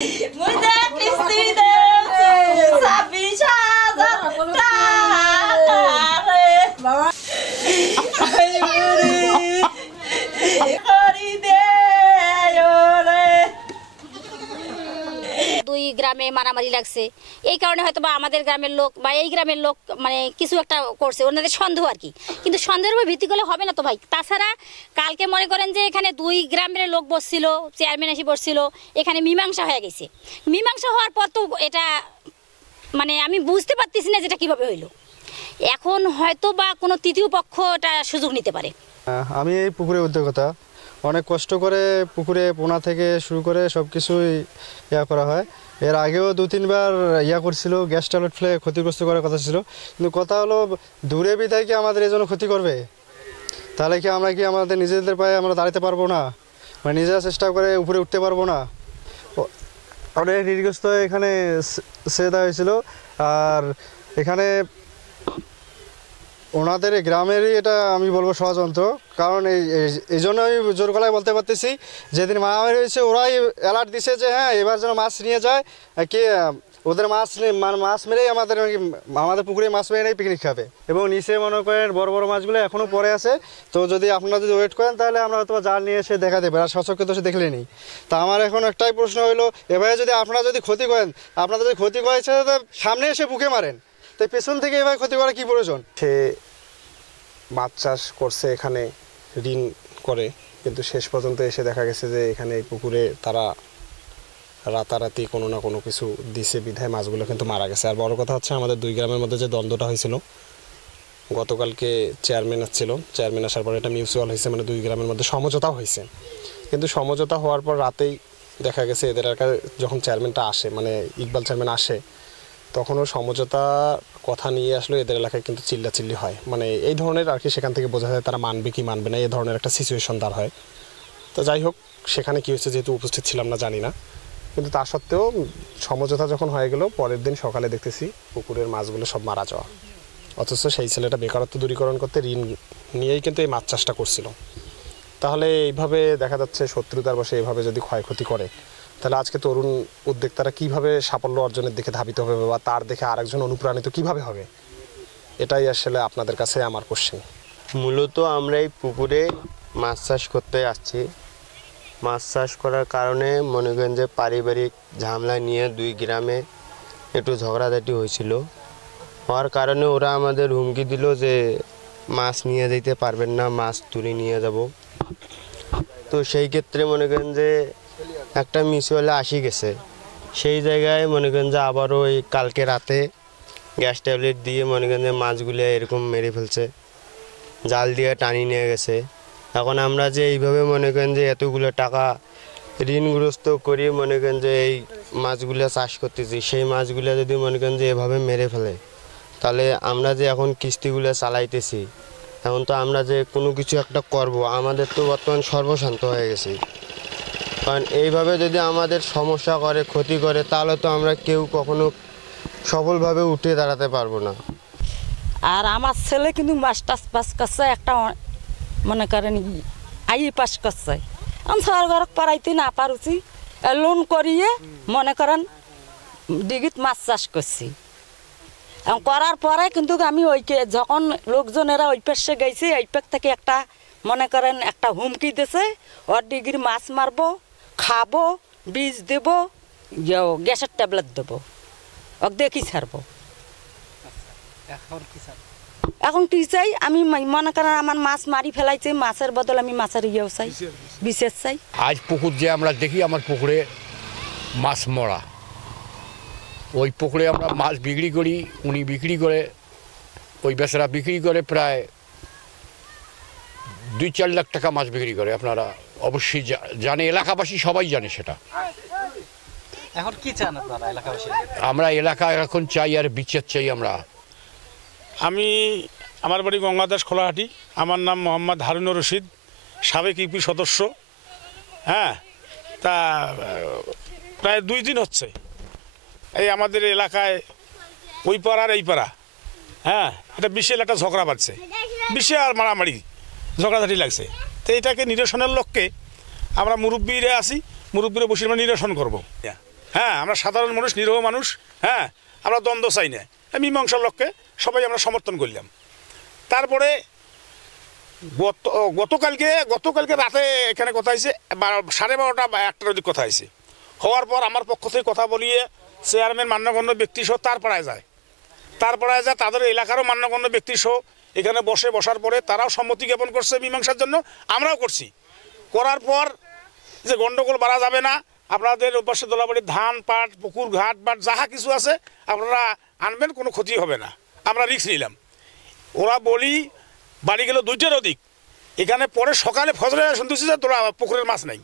দুই গ্রামে মারামারি লাগছে, এই কারণে হয়তো বা আমাদের গ্রামের লোক বা এই গ্রামের লোক মানে কিছু একটা করছে, ওনাদের সন্দেহ আর কি। কিন্তু সন্দেহের উপর ভিত্তি করলে হবে না তো ভাই। তাছাড়া কালকে মনে করেন যে এখানে দুই গ্রামের লোক বসছিল, চেয়ারম্যান এসে বসছিল, এখানে মীমাংসা হয়ে গেছে। মীমাংসা হওয়ার পর তো এটা মানে আমি বুঝতে পারতেছি না যেটা কিভাবে হইলো। এখন হয়তো বা কোনো তৃতীয় পক্ষ এটা সুযোগ নিতে পারে। আমি এই পুকুরে উদ্যোক্তা, অনেক কষ্ট করে পুকুরে পোনা থেকে শুরু করে সব কিছুই করা হয়। এর আগেও 2-3 বার করছিল, গ্যাস টয়লেট ফেলে ক্ষতিগ্রস্ত করার কথা ছিল। কিন্তু কথা হলো দূরে বিধায় কি আমাদের এই জন্য ক্ষতি করবে? তাহলে কি আমরা আমাদের নিজেদের পায়ে আমরা দাঁড়াতে পারবো না? মানে নিজেরা চেষ্টা করে উপরে উঠতে পারবো না? অনেক ঋণগ্রস্ত এখানে ছেড়ে দেওয়া হয়েছিল। আর এখানে ওনাদের গ্রামেরই এটা আমি বলবো ষড়যন্ত্র। কারণ এই জন্য আমি জোর গলায় বলতে পারতেছি, যেদিন মারামারি হয়েছে ওরাই অ্যালার্ট দিছে যে হ্যাঁ এবার যেন মাছ নিয়ে যায়, কে ওদের মাছ মেরেই আমাদের পুকুরে মাছ মেরেই পিকনিক খাবে। এবং নিচে মনে করেন বড় বড় মাছগুলো এখনও পরে আছে। তো যদি আপনারা যদি ওয়েট করেন তাহলে আমরা হয়তো জাল নিয়ে এসে দেখা দেবে, আর সচক্ষে তো সে দেখলে নেই। তা আমার এখন একটাই প্রশ্ন হলো, এভাবে যদি আপনারা যদি ক্ষতি করেন, আপনাদের যদি ক্ষতি করেছে সামনে এসে বুকে মারেন, তো পেছন থেকে এভাবে ক্ষতি করা কি প্রয়োজন? সে মাছ চাষ করছে এখানে ঋণ করে, কিন্তু শেষ পর্যন্ত এসে দেখা গেছে যে এখানে এই পুকুরে তারা রাতারাতি কোনো না কোনো কিছু দিছে বিধায় মাছগুলো কিন্তু মারা গেছে। আর বড় কথা হচ্ছে আমাদের দুই গ্রামের মধ্যে যে দ্বন্দ্বটা হয়েছিল, গতকালকে চেয়ারম্যান আসছিল, চেয়ারম্যান আসার পর এটা মিউচুয়াল হয়েছে, মানে দুই গ্রামের মধ্যে সমঝোতাও হয়েছে। কিন্তু সমঝোতা হওয়ার পর রাতেই দেখা গেছে এদের যখন চেয়ারম্যানটা আসে, মানে ইকবাল চেয়ারম্যান আসে, তখনও সমঝোতা কথা নিয়ে আসলে এদের এলাকায় কিন্তু চিল্লাচিল্লি হয়। মানে এই ধরনের আর কি, সেখান থেকে বোঝা যায় তারা মানবে কি মানবে না, এই ধরনের একটা সিচুয়েশন দাঁড় হয়। তো যাই হোক, সেখানে কী হয়েছে যেহেতু উপস্থিত ছিলাম না, জানি না। কিন্তু তা সত্ত্বেও সমঝোতা যখন হয়ে গেল, পরের দিন সকালে দেখতেছি পুকুরের মাছগুলো সব মারা যাওয়া। অথচ সেই ছেলেটা বেকারত্ব দূরীকরণ করতে ঋণ নিয়েই কিন্তু এই মাছ চাষটা করছিল। তাহলে এইভাবে দেখা যাচ্ছে শত্রুতার বসে এইভাবে যদি ক্ষয়ক্ষতি করে, তাহলে আজকে তরুণ উদ্যোক্তারা কীভাবে সাফল্য অর্জনের দিকে ধাবিত হবে বা তার দেখে আরেকজন অনুপ্রাণিত কিভাবে হবে, এটাই আসলে আপনাদের কাছে আমার কোশ্চেন। মূলত আমরা এই পুকুরে মাছ চাষ করতে আসছি। মাছ চাষ করার কারণে মনে করেন যে পারিবারিক ঝামেলা নিয়ে দুই গ্রামে একটু ঝগড়াঝাটি হয়েছিল। হওয়ার কারণে ওরা আমাদের হুমকি দিল যে মাছ নিয়ে যেতে পারবেন না, মাছ তুলে নিয়ে যাব। তো সেই ক্ষেত্রে মনে করেন যে একটা মিউচুয়ালে আসি গেছে। সেই জায়গায় মনে করেন যে আবারও ওই কালকে রাতে গ্যাস ট্যাবলেট দিয়ে মনে করেন যে মাছগুলো এরকম মেরে ফেলছে, জাল দিয়ে টানি নিয়ে গেছে। এখন আমরা যে এইভাবে মনে করেন যে এতগুলো টাকা ঋণগ্রস্ত করি মনে করেন যে এই মাছগুলো চাষ করতেছি, সেই মাছগুলো যদি মনে করেন যে এভাবে মেরে ফেলে, তাহলে আমরা যে এখন কিস্তিগুলো চালাইতেছি, এখন তো আমরা যে কোনো কিছু একটা করব, আমাদের তো বর্তমান সর্বশান্ত হয়ে গেছে। কারণ এইভাবে যদি আমাদের সমস্যা করে, ক্ষতি করে, তাহলে তো আমরা কেউ কখনো সফলভাবে উঠে দাঁড়াতে পারবো না। আর আমার ছেলে কিন্তু মাস্টার্স পাস করছে, একটা মনে করেন পাস করছে। আমি সরকার পারাইতে না পারছি, লোন করিয়ে মনে করেন ডিগিত মাছ চাষ করছি। করার পরে কিন্তু আমি যখন লোকজনেরা ওই পাশে গেছে, ওই পাশ থেকে একটা মনে করেন একটা হুমকি দিছে, ওর ডিগ্রি মাছ মারবো, খাবো, বীজ দেবো, গ্যাসের ট্যাবলেট দেবো, ওকে দেখি ছাড়বো। এখন কি চাই আমি মনে করেন আমার মাছ মারি ফেলাইছে, মাছের বদলে আমি মাছের ইয়েও চাই, বিশেষ চাই। আজ পুকুর যে আমরা দেখি, আমার পুকুরে মাছ মরা, ওই পুকুরে আমরা মাছ বিক্রি করি, উনি বিক্রি করে, ওই বেচারা বিক্রি করে প্রায় 2-4 লাখ টাকা মাছ বিক্রি করে। আপনারা অবশ্যই জানে, এলাকাবাসী সবাই জানে সেটা। এখন কি চান আপনারা এলাকাবাসী? আমরা এলাকা এখন চাই আর বিচার চাই। আমার বাড়ি গঙ্গাদাস খোলাহাটি। আমার নাম মোহাম্মদ হারুনুর রশিদ, সাবেক ইউপি সদস্য। হ্যাঁ, তা প্রায় 2 দিন হচ্ছে এই আমাদের এলাকায় ওই পাড়ার এই পাড়া, হ্যাঁ, এটা বিশাল একটা ঝগড়া বাড়ছে, বিশাল মারামারি ঝগড়াঝাটি লাগছে। তো এটাকে নিরসনের লক্ষ্যে আমরা মুরব্বীরা আছি, মুরব্বীরা বসে আমরা নিরসন করবো। হ্যাঁ, আমরা সাধারণ মানুষ, নিরীহ মানুষ, হ্যাঁ, আমরা দ্বন্দ্ব চাই না, মীমাংসার লক্ষ্যে সবাই আমরা সমর্থন করলাম। তারপরে গতকালকে রাতে এখানে কথা হয়েছে 12:30 বা 1টার দিকে কথা হয়েছে। হওয়ার পর আমার পক্ষ থেকে কথা বলিয়ে চেয়ারম্যান মান্যগণ্য ব্যক্তি সহ তার পাড়ায় যায়, তাদের এলাকারও মান্যগণ্য ব্যক্তি সহ এখানে বসার পরে তারাও সম্মতি জ্ঞাপন করছে মীমাংসার জন্য, আমরাও করছি। করার পর যে গন্ডগোল বাড়া যাবে না, আপনাদের পাশে দোলাবাড়ির ধান পাট পুকুর ঘাট বাট যাহা কিছু আছে আপনারা আনবেন, কোনো ক্ষতি হবে না, আমরা রিস্ক নিলাম। ওরা বলি বাড়ি গেল 2টার অধিক, এখানে পরে সকালে ফজরে শুনতেছি যে তোরা পুকুরের মাছ নাই।